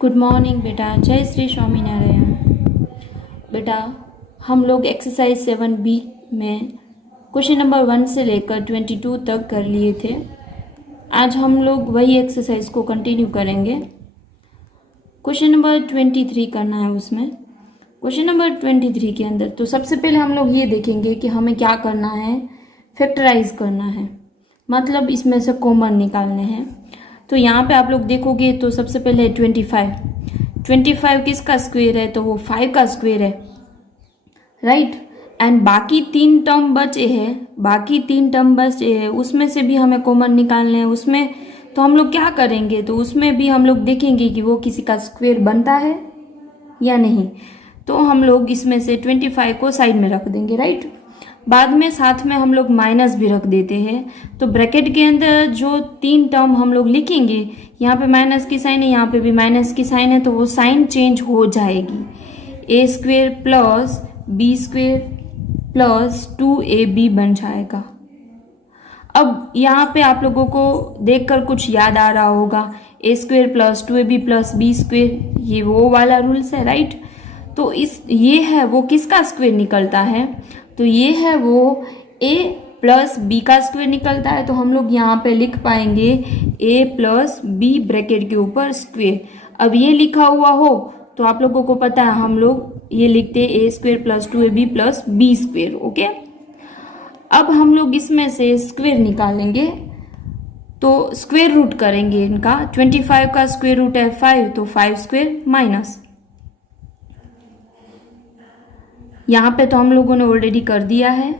Good morning बेटा। जय श्री स्वामीनारायण। बेटा हम लोग एक्सरसाइज 7B में क्वेश्चन नंबर 1 से लेकर 22 तक कर लिए थे। आज हम लोग वही एक्सरसाइज को कंटिन्यू करेंगे। क्वेश्चन नंबर 23 करना है। उसमें क्वेश्चन नंबर 23 के अंदर तो सबसे पहले हम लोग ये देखेंगे कि हमें क्या करना है, फैक्टराइज करना है, मतलब इसमें से कॉमन निकालने हैं। तो यहाँ पे आप लोग देखोगे तो सबसे पहले 25 किसका स्क्वायर है, तो वो 5 का स्क्वायर है, राइट। एंड बाकी तीन टर्म बचे हैं, उसमें से भी हमें कॉमन निकालने हैं। उसमें तो हम लोग क्या करेंगे, तो उसमें भी हम लोग देखेंगे कि वो किसी का स्क्वायर बनता है या नहीं। तो हम लोग इसमें से 25 को साइड में रख देंगे, राइट। बाद में साथ में हम लोग माइनस भी रख देते हैं। तो ब्रैकेट के अंदर जो तीन टर्म हम लोग लिखेंगे, यहाँ पे माइनस की साइन है, यहाँ पे भी माइनस की साइन है, तो वो साइन चेंज हो जाएगी। A square plus B square plus 2ab बन जाएगा। अब यहाँ पे आप लोगों को देखकर कुछ याद आ रहा होगा, A square plus 2ab plus B square, ये वो वाला रूल्स है, राइट। तो ये है वो किसका स्क्वायर निकलता है, तो ये है वो a प्लस बी का स्क्वायर निकलता है। तो हम लोग यहाँ पे लिख पाएंगे a प्लस बी ब्रैकेट के ऊपर स्क्वायर। अब ये लिखा हुआ हो तो आप लोगों को पता है हम लोग ये लिखते हैं a square plus 2ab plus b square, okay. अब हम लोग इसमें से स्क्वायर निकालेंगे, तो स्क्वायर रूट करेंगे इनका। 25 का स्क्वायर रूट है 5, तो 5 स्क्वायर माइनस, यहाँ पे तो हम लोगों ने ऑलरेडी कर दिया है।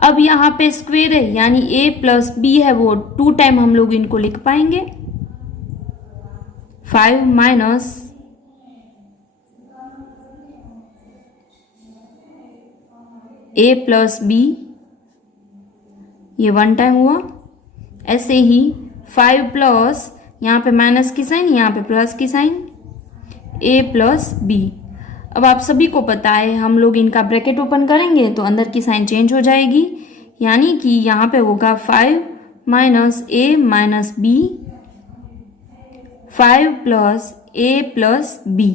अब यहाँ पे स्क्वायर है यानी a प्लस बी है, वो 2 टाइम हम लोग इनको लिख पाएंगे। 5 माइनस a प्लस बी, ये 1 टाइम हुआ। ऐसे ही 5 प्लस, यहाँ पे माइनस की साइन, यहाँ पे प्लस की साइन, a प्लस बी। अब आप सभी को पता है हम लोग इनका ब्रैकेट ओपन करेंगे तो अंदर की साइन चेंज हो जाएगी, यानी कि यहाँ पे होगा 5 minus a minus b, 5 plus a plus b.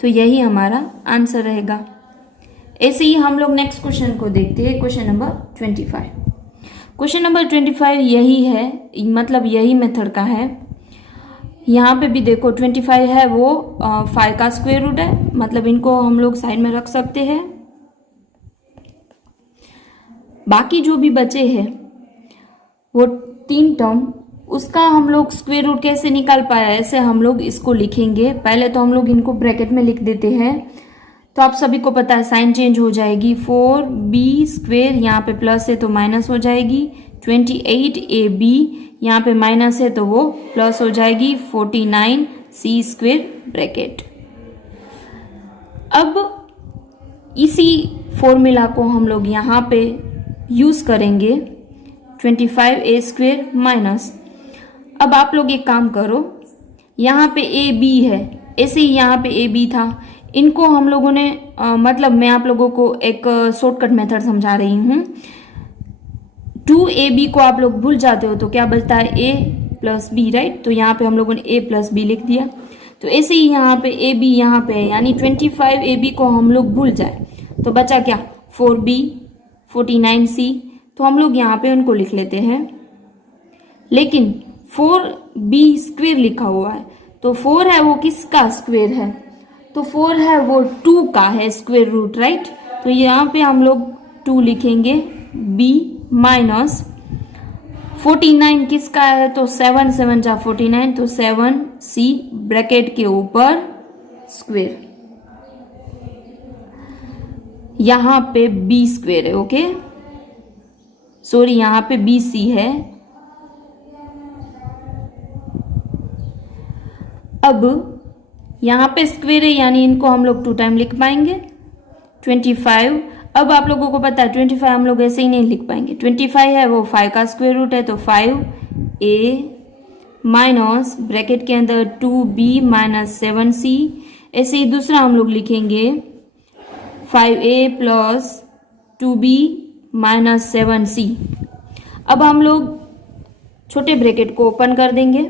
तो यही हमारा आंसर रहेगा। ऐसे ही हम लोग नेक्स्ट क्वेश्चन को देखते हैं, क्वेश्चन नंबर 25। क्वेश्चन नंबर 25 यही है, मतलब यही मेथड का है। यहाँ पे भी देखो 25 है वो 5 का स्क्वायर रूट है, मतलब इनको हम लोग साइड में रख सकते हैं। बाकी जो भी बचे हैं वो तीन टर्म, उसका हम लोग स्क्वायर रूट कैसे निकाल पाए, ऐसे हम लोग इसको लिखेंगे। पहले तो हम लोग इनको ब्रैकेट में लिख देते हैं, तो आप सभी को पता है साइन चेंज हो जाएगी। 4b स्क्वायर, यहाँ पे प्लस है तो माइनस हो जाएगी। 28ab, यहाँ पे माइनस है तो वो प्लस हो जाएगी। 49c square bracket. अब इसी फॉर्मूला को हम लोग यहाँ पे यूज करेंगे, 25a स्क्वायर माइनस। अब आप लोग एक काम करो, यहाँ पे ab है, ऐसे ही यहाँ पे ab था, इनको हम लोगों ने मतलब मैं आप लोगों को एक शॉर्टकट मेथड समझा रही हूँ। 2ab को आप लोग भूल जाते हो तो क्या बचता है, a प्लस बी, राइट। तो यहाँ पे हम लोगों ने a प्लस बी लिख दिया। तो ऐसे ही यहाँ पे ab यहाँ पे है, यानी 25ab को हम लोग भूल जाए तो बचा क्या, 4b 49c। तो हम लोग यहाँ पे उनको लिख लेते हैं, लेकिन 4b स्क्वायर लिखा हुआ है, तो 4 है वो किसका स्क्वायर है, तो 4 है वो 2 का है स्क्वायर रूट, राइट। तो यहाँ पे हम लोग 2 लिखेंगे, b माइनस 49 किसका है, तो 7 7 जा 49, तो 7c ब्रैकेट के ऊपर स्क्वायर। यहाँ पे b स्क्वायर है, ओके, सॉरी यहाँ पे bc है। अब यहाँ पे स्क्वायर है यानी इनको हम लोग 2 टाइम लिख पाएंगे। 25, अब आप लोगों को पता है 25 हम लोग ऐसे ही नहीं लिख पाएंगे। 25 है वो 5 का स्क्वायर रूट है, तो 5a माइनस ब्रैकेट के अंदर 2b माइनस 7c। ऐसे ही दूसरा हम लोग लिखेंगे 5a plus 2b minus 7c। अब हम लोग छोटे ब्रैकेट को ओपन कर देंगे,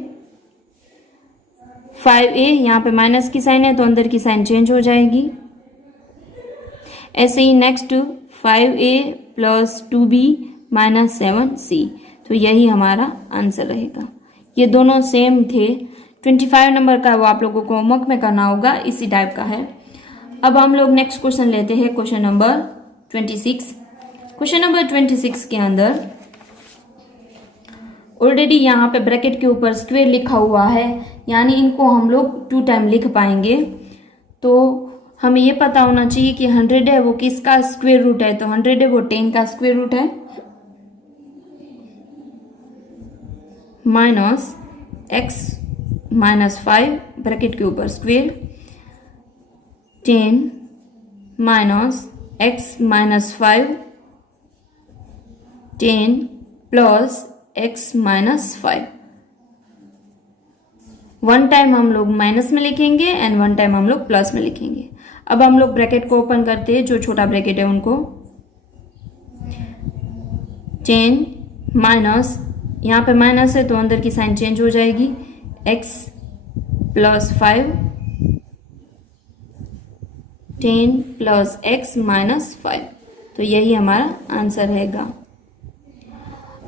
5a, यहाँ पे माइनस की साइन है तो अंदर की साइन चेंज हो जाएगी। ऐसे ही next 5a plus 2b minus 7c, तो यही हमारा आंसर रहेगा। ये दोनों सेम थे। 25 नंबर का वो आप लोगों को होमवर्क में करना होगा, इसी टाइप का है। अब हम लोग नेक्स्ट क्वेश्चन लेते हैं, क्वेश्चन नंबर 26। क्वेश्चन नंबर 26 के अंदर ऑलरेडी यहाँ पे ब्रैकेट के ऊपर स्क्वायर लिखा हुआ है, यानी इनको हम लोग 2 टाइम लिख पाएंगे। तो हमें ये पता होना चाहिए कि 100 है वो किसका स्क्वायर रूट है, तो 100 है वो 10 का स्क्वायर रूट है, माइनस x माइनस 5 ब्रैकेट के ऊपर square 10 minus x minus 5 10 plus x minus 5। 1 time हम लोग माइनस में लिखेंगे एंड 1 टाइम हम लोग प्लस में लिखेंगे। अब हम लोग ब्रैकेट को ओपन करते हैं, जो छोटा ब्रैकेट है उनको, 10 माइनस, यहाँ पे माइनस है तो अंदर की साइन चेंज हो जाएगी, x plus 5 10 plus x minus 5, तो यही हमारा आंसर रहेगा।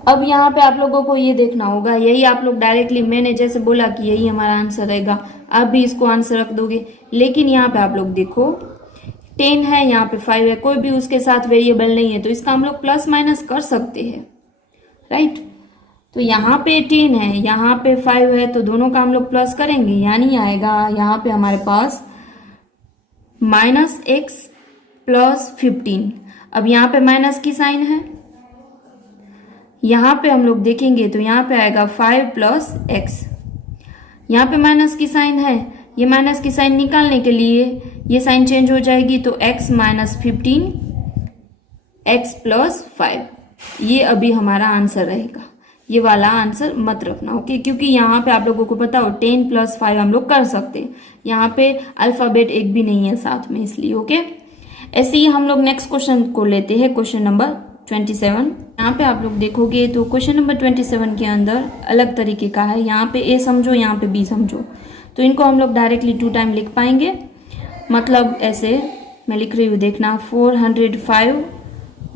अब यहाँ पे आप लोगों को ये देखना होगा, यही आप लोग डायरेक्टली, मैंने जैसे बोला कि यही हमारा आंसर रहेगा, आप भी इसको आंसर रख दोगे। लेकिन यहाँ पे आप लोग देखो 10 है, यहाँ पे 5 है, कोई भी उसके साथ वेरिएबल नहीं है, तो इसका हम लोग प्लस माइनस कर सकते हैं, राइट। तो यहाँ पे 10 है, यहाँ पे 5 है, तो दोनों का हम लोग प्लस करेंगे, यानी आएगा यहाँ पे हमारे पास माइनस x प्लस 15। अब यहाँ पे माइनस की साइन है, यहाँ पे हम लोग देखेंगे तो यहाँ पे आएगा 5 प्लस x, यहाँ पे माइनस की साइन है, ये माइनस की साइन निकालने के लिए ये साइन चेंज हो जाएगी, तो x माइनस 15 x प्लस 5, ये अभी हमारा आंसर रहेगा। ये वाला आंसर मत रखना, ओके, क्योंकि यहाँ पे आप लोगों को पता हो 10 प्लस 5 हम लोग कर सकते हैं, यहाँ पे अल्फाबेट एक भी नहीं है साथ में, इसलिए ओके। ऐसे ही हम लोग नेक्स्ट क्वेश्चन को लेते हैं, क्वेश्चन नंबर 27। यहाँ पे आप लोग देखोगे तो क्वेश्चन नंबर 27 के अंदर अलग तरीके का है, यहाँ पे ए समझो, यहाँ पे बी समझो, तो इनको हम लोग डायरेक्टली 2 टाइम लिख पाएंगे। मतलब ऐसे मैं लिख रही हूँ, देखना, 405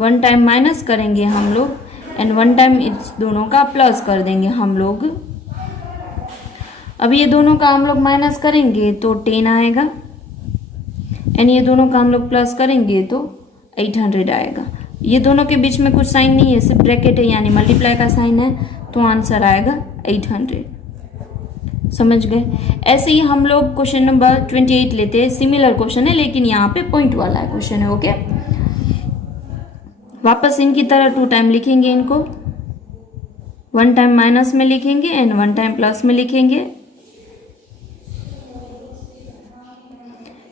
1 टाइम माइनस करेंगे हम लोग एंड 1 टाइम इस दोनों का प्लस कर देंगे हम लोग। अब ये दोनों का हम लोग माइनस करेंगे तो 10 आएगा एंड ये दोनों का हम लोग प्लस करेंगे तो 800 आएगा। ये दोनों के बीच में कुछ साइन नहीं है, सिर्फ ब्रैकेट है, यानी मल्टीप्लाई का साइन है, तो आंसर आएगा 800। समझ गए। ऐसे ही हम लोग क्वेश्चन नंबर 28 लेते हैं, सिमिलर क्वेश्चन है लेकिन यहाँ पे पॉइंट वाला है क्वेश्चन है, ओके। वापस इनकी तरह 2 टाइम लिखेंगे इनको, 1 टाइम माइनस में लिखेंगे एंड 1 टाइम प्लस में लिखेंगे।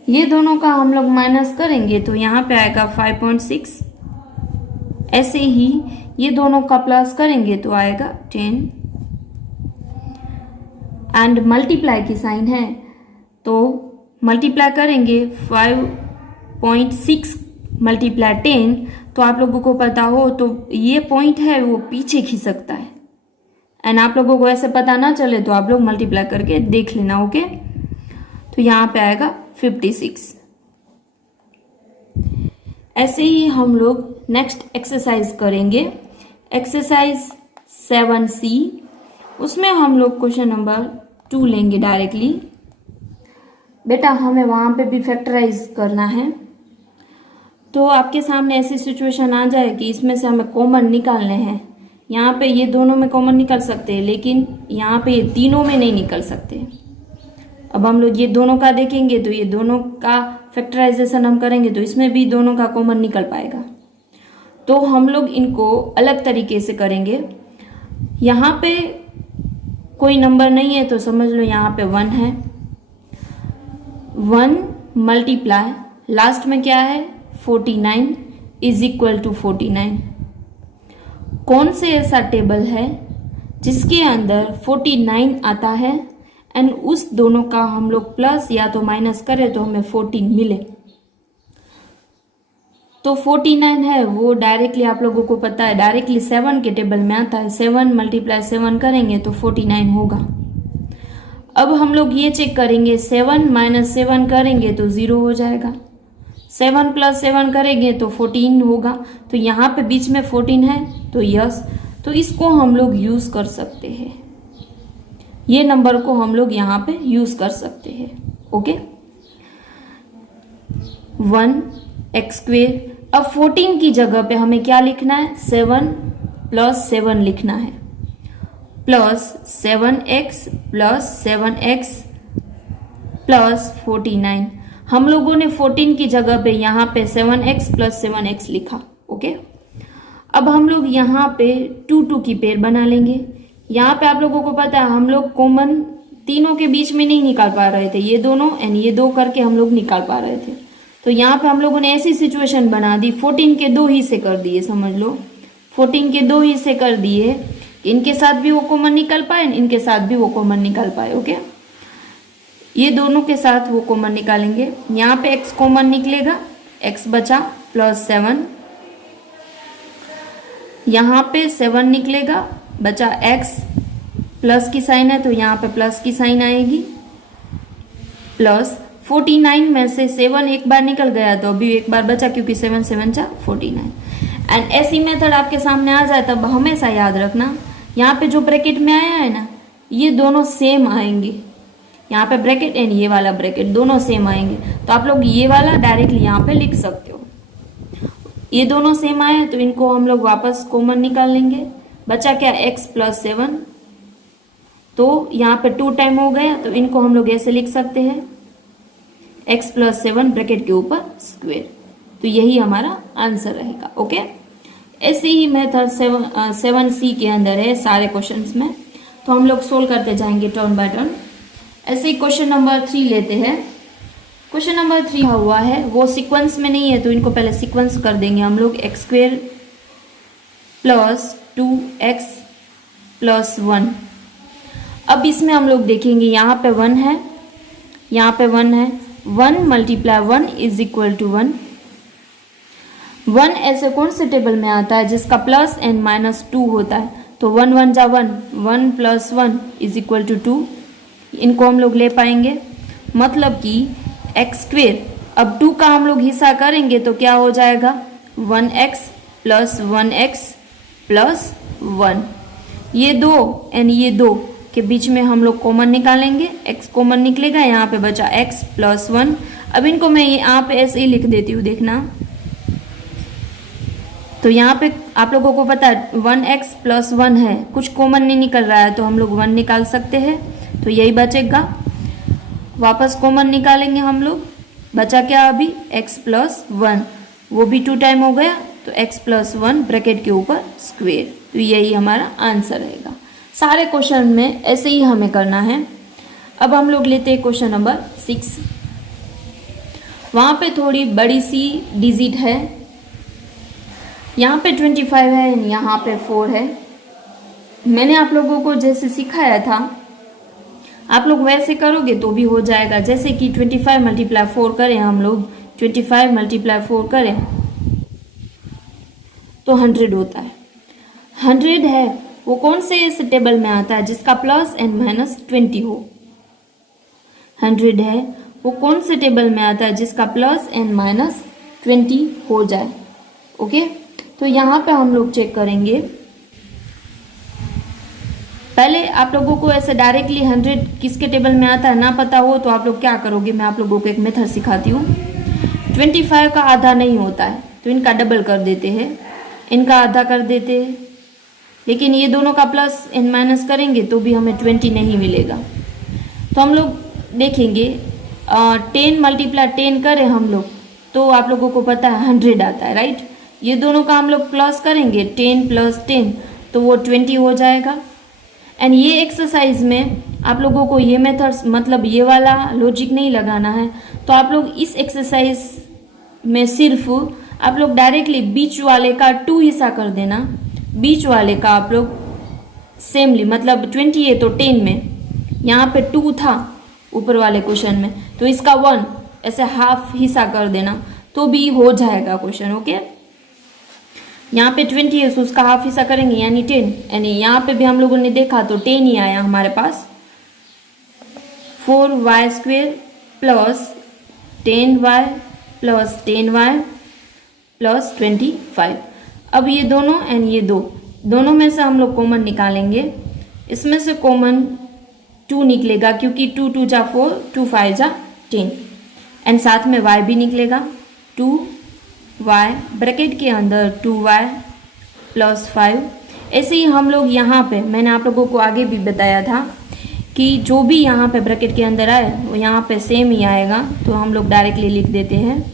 ये दोनों का हम लोग माइनस करेंगे तो यहाँ पे आएगा 5.6। ऐसे ही ये दोनों का प्लस करेंगे तो आएगा 10 एंड मल्टीप्लाई की साइन है तो मल्टीप्लाई करेंगे 5.6 मल्टीप्लाई 10, तो आप लोगों को पता हो तो ये पॉइंट है वो पीछे खिसकता है एंड आप लोगों को ऐसे पता ना चले तो आप लोग मल्टीप्लाई करके देख लेना, ओके। तो यहाँ पे आएगा 56। ऐसे ही हम लोग नेक्स्ट एक्सरसाइज करेंगे, एक्सरसाइज 7C। उसमें हम लोग क्वेश्चन नंबर 2 लेंगे डायरेक्टली। बेटा हमें वहाँ पे भी फैक्टराइज करना है, तो आपके सामने ऐसी सिचुएशन आ जाए कि इसमें से हमें कॉमन निकालने हैं। यहाँ पे ये दोनों में कॉमन निकल सकते हैं लेकिन यहाँ पे ये तीनों में नहीं निकल सकते। अब हम लोग ये दोनों का देखेंगे तो ये दोनों का फैक्टराइजेशन हम करेंगे तो इसमें भी दोनों का कॉमन निकल पाएगा। तो हम लोग इनको अलग तरीके से करेंगे। यहाँ पे कोई नंबर नहीं है तो समझ लो यहाँ पे 1 है, 1 मल्टीप्लाई लास्ट में क्या है 49 इज इक्वल टू 49। कौन से ऐसा टेबल है जिसके अंदर 49 आता है एंड उस दोनों का हम लोग प्लस या तो माइनस करें तो हमें 14 मिले। तो 49 है वो डायरेक्टली आप लोगों को पता है डायरेक्टली 7 के टेबल में आता है, 7 मल्टीप्लाई 7 करेंगे तो 49 होगा। अब हम लोग ये चेक करेंगे 7 माइनस 7 करेंगे तो 0 हो जाएगा, 7 प्लस 7 करेंगे तो 14 होगा। तो यहाँ पे बीच में 14 है तो यस, तो इसको हम लोग यूज कर सकते हैं, ये नंबर को हम लोग यहाँ पे यूज कर सकते हैं। Okay, 1x²। अब 14 की जगह पे हमें क्या लिखना है, 7 प्लस 7 लिखना है, plus 7x plus 7x plus 49। हम लोगों ने 14 की जगह पे यहाँ पे 7x प्लस 7x लिखा। ओके, अब हम लोग यहाँ पे 2 की पेयर बना लेंगे। यहाँ पे आप लोगों को पता है हम लोग कॉमन तीनों के बीच में नहीं निकाल पा रहे थे, ये दोनों एंड ये दो करके हम लोग निकाल पा रहे थे। तो यहाँ पे हम लोगों ने ऐसी सिचुएशन बना दी, 14 के 2 हिस्से कर दिए, समझ लो 14 के 2 हिस्से कर दिए, इनके साथ भी वो कॉमन निकल पाए, इनके साथ भी वो कॉमन निकाल पाए। ओके, ये दोनों के साथ वो कॉमन निकालेंगे। यहाँ पे x कॉमन निकलेगा, x बचा प्लस 7, यहाँ पे 7 निकलेगा, बचा x, प्लस की साइन है तो यहाँ पे प्लस की साइन आएगी, प्लस 49 में से 7 एक बार निकल गया तो अभी एक बार बचा क्योंकि 7 7 जा 49। एंड ऐसी मेथड आपके सामने आ जाए तब हमेशा याद रखना, यहाँ पे जो ब्रैकेट में आया है ना ये दोनों सेम आएंगे, यहाँ पे ब्रैकेट एंड ये वाला ब्रैकेट दोनों सेम आएंगे, तो आप लोग ये वाला डायरेक्टली यहाँ पे लिख सकते हो। ये दोनों सेम आए तो इनको हम लोग वापस कॉमन निकाल लेंगे, बचा क्या x प्लस 7, तो यहाँ पे 2 टाइम हो गया तो इनको हम लोग ऐसे लिख सकते हैं x प्लस 7 ब्रैकेट के ऊपर स्क्वेयर, तो यही हमारा आंसर रहेगा। ओके, ऐसे ही मेथड 7C के अंदर है सारे क्वेश्चंस में, तो हम लोग सोल्व करते जाएंगे टर्न बाय टर्न। ऐसे ही क्वेश्चन नंबर 3 लेते हैं। क्वेश्चन नंबर 3 हुआ है, वो सीक्वेंस में नहीं है तो इनको पहले सीक्वेंस कर देंगे हम लोग, x² प्लस 2x प्लस 1। अब इसमें हम लोग देखेंगे यहाँ पे 1 है, यहाँ पे 1 है, 1 मल्टीप्लाई 1 इज इक्वल टू 1। 1 ऐसे कौन से टेबल में आता है जिसका प्लस एंड माइनस 2 होता है, तो 1 1 जा 1, 1 प्लस 1 इज इक्वल टू 2, इनको हम लोग ले पाएंगे, मतलब कि x²। अब 2 का हम लोग हिस्सा करेंगे तो क्या हो जाएगा, 1x प्लस 1x प्लस 1। ये 2 एंड ये 2 के बीच में हम लोग कॉमन निकालेंगे, x कॉमन निकलेगा, यहाँ पे बचा x प्लस 1। अब इनको मैं यहाँ पे ऐसे ही लिख देती हूँ, देखना। तो यहाँ पे आप लोगों को पता है 1x प्लस 1 है, कुछ कॉमन नहीं निकल रहा है तो हम लोग 1 निकाल सकते हैं, तो यही बचेगा। वापस कॉमन निकालेंगे हम लोग, बचा क्या अभी x प्लस 1, वो भी 2 टाइम हो गया तो x प्लस 1 ब्रैकेट के ऊपर स्क्वेयर, तो यही हमारा आंसर रहेगा। सारे क्वेश्चन में ऐसे ही हमें करना है। अब हम लोग लेते हैं क्वेश्चन नंबर 6। वहाँ पे थोड़ी बड़ी सी डिजिट है, यहाँ पे 25 है, यहाँ पे 4 है। मैंने आप लोगों को जैसे सिखाया था आप लोग वैसे करोगे तो भी हो जाएगा। जैसे कि 25 मल्टीप्लाई 4 करें हम लोग, 25 मल्टीप्लाई 4 करें तो 100 होता है। 100 है वो कौन से इस टेबल में आता है जिसका प्लस एंड माइनस 20 हो। 100 है वो कौन से टेबल में आता है जिसका प्लस एंड माइनस 20 हो जाए। ओके, तो यहाँ पे हम लोग चेक करेंगे। पहले आप लोगों को ऐसे डायरेक्टली 100 किसके टेबल में आता है ना पता हो तो आप लोग क्या करोगे, मैं आप लोगों को एक मेथड सिखाती हूँ। 25 का आधा नहीं होता है तो इनका डबल कर देते हैं, इनका आधा कर देते हैं, लेकिन ये दोनों का प्लस एंड माइनस करेंगे तो भी हमें 20 नहीं मिलेगा। तो हम लोग देखेंगे 10 मल्टीप्लाई 10 करें हम लोग तो आप लोगों को पता है 100 आता है, राइट। ये दोनों का हम लोग प्लस करेंगे 10 प्लस 10 तो वो 20 हो जाएगा। एंड ये एक्सरसाइज में आप लोगों को ये मेथड्स मतलब ये वाला लॉजिक नहीं लगाना है, तो आप लोग इस एक्सरसाइज में सिर्फ आप लोग डायरेक्टली बीच वाले का 2 हिस्सा कर देना। बीच वाले का आप लोग सेमली मतलब 20 है तो 10 में यहाँ पे 2 था ऊपर वाले क्वेश्चन में तो इसका 1 ऐसे हाफ हिस्सा कर देना तो भी हो जाएगा क्वेश्चन। ओके, यहाँ पे 20 है तो उसका हाफ हिस्सा करेंगे यानी 10, यानी यहाँ पे भी हम लोगों ने देखा तो 10 ही आया हमारे पास। 4y² plus 10y plus 10y plus 25। अब ये दोनों एंड ये दोनों में से हम लोग कॉमन निकालेंगे। इसमें से कॉमन 2 निकलेगा क्योंकि 2 2 जा 4, 2 5 जा 10 एंड साथ में y भी निकलेगा 2y ब्रैकेट के अंदर 2y प्लस 5। ऐसे ही हम लोग यहाँ पे मैंने आप लोगों को आगे भी बताया था कि जो भी यहाँ पे ब्रैकेट के अंदर आए वो यहाँ पे सेम ही आएगा, तो हम लोग डायरेक्टली लिख देते हैं।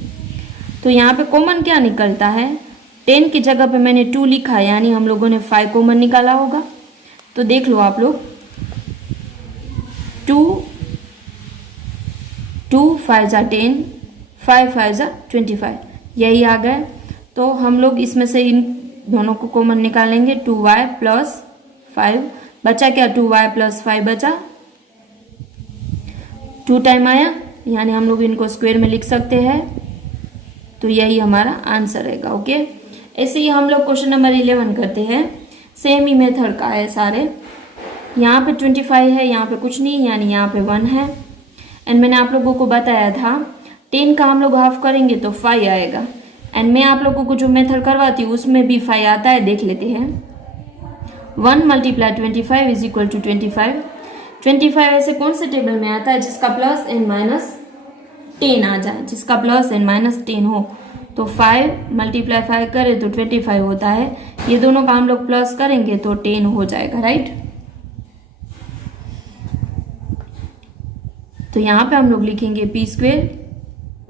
तो यहाँ पे कॉमन क्या निकलता है, 10 की जगह पे मैंने 2 लिखा है, यानी हम लोगों ने 5 कॉमन निकाला होगा। तो देख लो आप लोग, 2 5 जा 10, 5 5 जा 25, यही आ गया। तो हम लोग इसमें से इन दोनों को कॉमन निकालेंगे। 2y प्लस 5 बचा क्या, 2y प्लस 5 बचा, 2 टाइम आया, यानी हम लोग इनको स्क्वायर में लिख सकते हैं। तो यही हमारा आंसर रहेगा। ओके, ऐसे ही हम लोग क्वेश्चन नंबर 11 करते हैं। सेम ही मेथड का है सारे। यहाँ पे 25 है, यहाँ पे कुछ नहीं, यानी यहाँ पे 1 है। एंड मैंने आप लोगों को बताया था 10 का हम लोग हाफ करेंगे तो 5 आएगा। एंड मैं आप लोगों को जो मेथड करवाती हूँ उसमें भी 5 आता है, देख लेते हैं। 1 × 25 इज इक्वल टू 25। 25 ऐसे कौन से टेबल में आता है जिसका प्लस एंड माइनस 10 आ जाए, जिसका प्लस एंड माइनस 10 हो। तो 5 × 5 करें तो 25 होता है। ये दोनों का हम लोग प्लस करेंगे तो 10 हो जाएगा, राइट। तो यहाँ पे हम लोग लिखेंगे p²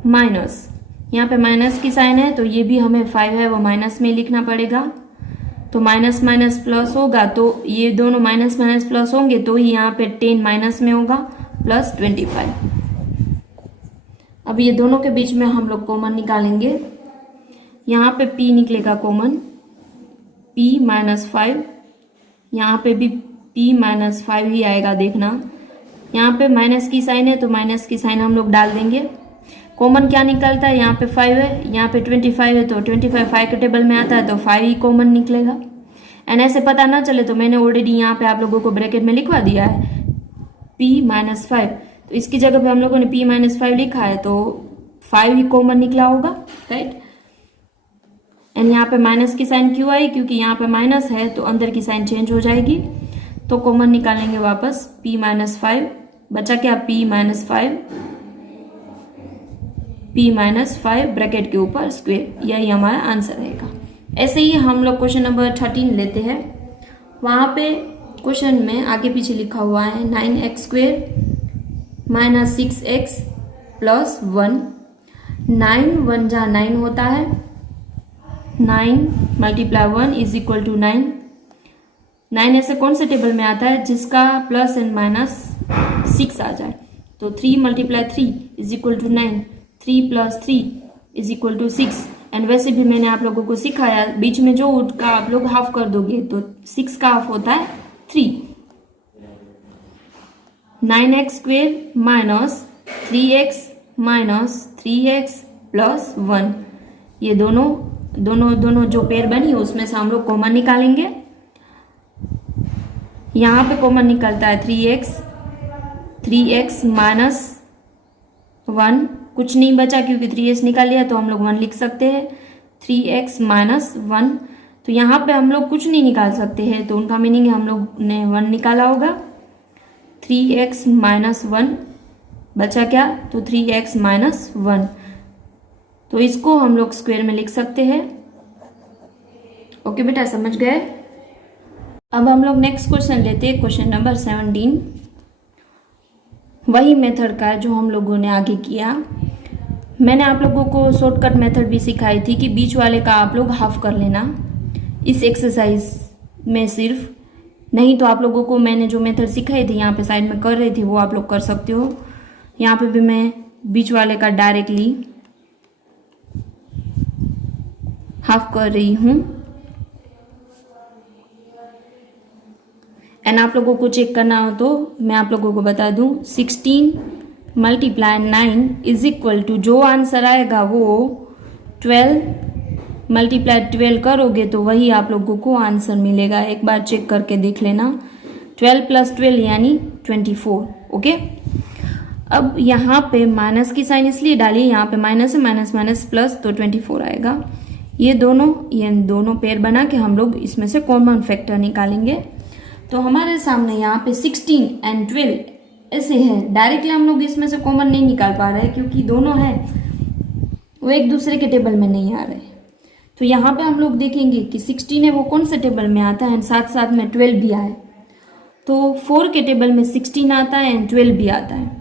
माइनस, यहाँ पे माइनस की साइन है तो ये भी हमें 5 है वो माइनस में लिखना पड़ेगा। तो माइनस माइनस प्लस होगा, तो ये दोनों माइनस माइनस प्लस होंगे तो ही यहाँ पे 10 माइनस में होगा प्लस 25। अब ये दोनों के बीच में हम लोग कॉमन निकालेंगे। यहाँ पे p निकलेगा कॉमन, p -5, यहाँ पे भी p -5 ही आएगा, देखना। यहाँ पे माइनस की साइन है तो माइनस की साइन हम लोग डाल देंगे। कॉमन क्या निकलता है, यहाँ पे 5 है, यहाँ पे 25 है, तो 25 5 के टेबल में आता है तो 5 ही कॉमन निकलेगा। एंड ऐसे पता ना चले तो मैंने ऑलरेडी यहाँ पे आप लोगों को ब्रैकेट में लिखवा दिया है p -5, तो इसकी जगह पे हम लोगों ने p -5 लिखा है तो 5 ही कॉमन निकला होगा, राइट। एंड यहाँ पे माइनस की साइन क्यों आई, क्योंकि यहाँ पे माइनस है तो अंदर की साइन चेंज हो जाएगी। तो कॉमन निकालेंगे वापस, p -5 बचा क्या, p -5 ब्रैकेट के ऊपर स्क्वायर, यही हमारा आंसर रहेगा। ऐसे ही हम लोग क्वेश्चन नंबर 13 लेते हैं। वहां पे क्वेश्चन में आगे पीछे लिखा हुआ है 9x² - 6x + 1। 9 1 जा 9 होता है, 9 × 1 इज इक्वल टू 9। 9 ऐसे कौन से टेबल में आता है जिसका प्लस एंड माइनस 6 आ जाए। तो 3 × 3 is equal to 9, 3 + 3 is equal to 6। And वैसे भी मैंने आप लोगों को सिखाया बीच में जो का आप लोग हाफ कर दोगे तो 6 का हाफ होता है 3। 9x² - 3x - 3x + 1, ये दोनों जो पेयर बनी उसमें से हम लोग कॉमन निकालेंगे। यहाँ पे कॉमन निकलता है 3x - 1, कुछ नहीं बचा क्योंकि 3x निकाल लिया तो हम लोग 1 लिख सकते हैं। 3x - 1, तो यहाँ पे हम लोग कुछ नहीं निकाल सकते हैं तो उनका मीनिंग हम लोग ने 1 निकाला होगा। 3x - 1 बचा क्या, तो 3x - 1, तो इसको हम लोग स्क्वायर में लिख सकते हैं। ओके बेटा, समझ गए। अब हम लोग नेक्स्ट क्वेश्चन लेते हैं, क्वेश्चन नंबर 17। वही मेथड का जो हम लोगों ने आगे किया। मैंने आप लोगों को शॉर्टकट मेथड भी सिखाई थी कि बीच वाले का आप लोग हाफ कर लेना इस एक्सरसाइज में सिर्फ, नहीं तो आप लोगों को मैंने जो मेथड सिखाई थी यहाँ पे साइड में कर रही थी वो आप लोग कर सकते हो। यहाँ पे भी मैं बीच वाले का डायरेक्टली हाफ कर रही हूँ। एंड आप लोगों को चेक करना हो तो मैं आप लोगों को बता दूं, 16 × 9 इज इक्वल टू, जो आंसर आएगा वो 12 × 12 करोगे तो वही आप लोगों को आंसर मिलेगा। एक बार चेक करके देख लेना। 12 + 12 यानी 24। ओके, अब यहाँ पे माइनस की साइन इसलिए डाली, यहाँ पे माइनस है, माइनस माइनस प्लस, तो 24 आएगा। ये दोनों पेयर बना के हम लोग इसमें से कॉमन फैक्टर निकालेंगे। तो हमारे सामने यहाँ पे 16 एंड 12 ऐसे है, डायरेक्टली हम लोग इसमें से कॉमन नहीं निकाल पा रहे हैं क्योंकि दोनों है वो एक दूसरे के टेबल में नहीं आ रहे। तो यहाँ पे हम लोग देखेंगे कि 16 है वो कौन से टेबल में आता है, एंड साथ साथ में 12 भी आए, तो 4 के टेबल में 16 आता है एंड 12 भी आता है।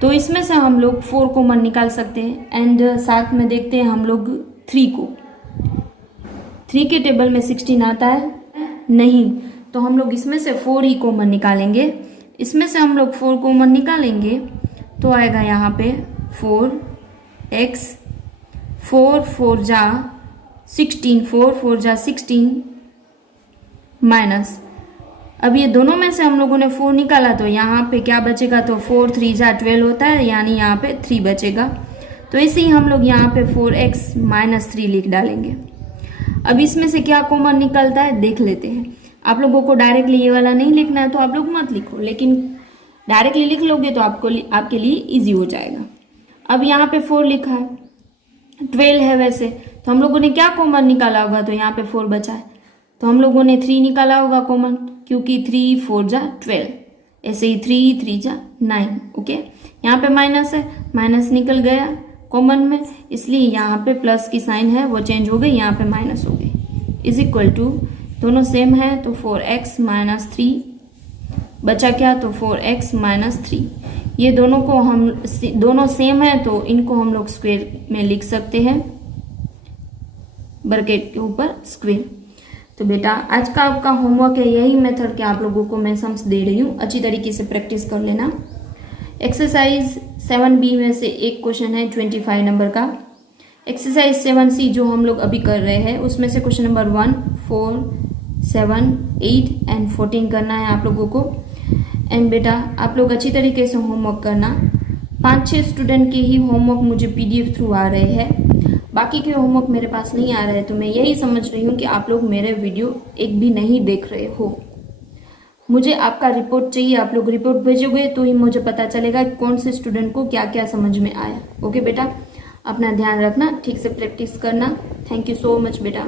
तो इसमें से हम लोग 4 कॉमन निकाल सकते हैं, एंड साथ में देखते हैं हम लोग 3 को। 3 के टेबल में 16 आता है नहीं, तो हम लोग इसमें से 4 ही कॉमन निकालेंगे। इसमें से हम लोग 4 कॉमन निकालेंगे तो आएगा यहाँ पे 4x, 4 4 जा 16, 4 4 जा 16 माइनस, अब ये दोनों में से हम लोगों ने 4 निकाला तो यहाँ पे क्या बचेगा, तो 4 3 जा 12 होता है, यानी यहाँ पे 3 बचेगा। तो इसे ही हम लोग यहाँ पे 4x माइनस 3 लिख डालेंगे। अब इसमें से क्या कॉमन निकलता है देख लेते हैं। आप लोगों को डायरेक्टली ये वाला नहीं लिखना है तो आप लोग मत लिखो, लेकिन डायरेक्टली लिख लोगे तो आपके लिए इजी हो जाएगा। अब यहाँ पे 4 लिखा है, 12 है वैसे, तो हम लोगों ने क्या कॉमन निकाला होगा, तो यहाँ पे 4 बचा है, तो हम लोगों ने 3 निकाला होगा कॉमन, क्योंकि 3 4 जा 12, ऐसे ही 3 3 जा 9। ओके, यहाँ पे माइनस है, माइनस निकल गया कॉमन में, इसलिए यहाँ पे प्लस की साइन है वो चेंज हो गई, यहाँ पे माइनस हो गई, इज इक्वल टू, दोनों सेम है तो 4x माइनस 3 बचा क्या, तो 4x माइनस 3। ये दोनों सेम है तो इनको हम लोग स्क्वायर में लिख सकते हैं, ब्रैकेट के ऊपर स्क्वायर। तो बेटा आज का आपका होमवर्क है, यही मेथड के आप लोगों को मैं सम्स दे रही हूँ, अच्छी तरीके से प्रैक्टिस कर लेना। एक्सरसाइज 7B में से एक क्वेश्चन है 25 नंबर का। एक्सरसाइज 7C जो हम लोग अभी कर रहे हैं उसमें से क्वेश्चन नंबर 1, 4, 7, 8 एंड 14 करना है आप लोगों को। एंड बेटा आप लोग अच्छी तरीके से होमवर्क करना। 5-6 स्टूडेंट के ही होमवर्क मुझे PDF थ्रू आ रहे हैं, बाकी के होमवर्क मेरे पास नहीं आ रहे हैं, तो मैं यही समझ रही हूँ कि आप लोग मेरे वीडियो एक भी नहीं देख रहे हो। मुझे आपका रिपोर्ट चाहिए, आप लोग रिपोर्ट भेजोगे तो ही मुझे पता चलेगा कौन से स्टूडेंट को क्या क्या समझ में आया। ओके बेटा, अपना ध्यान रखना, ठीक से प्रैक्टिस करना। थैंक यू सो मच बेटा।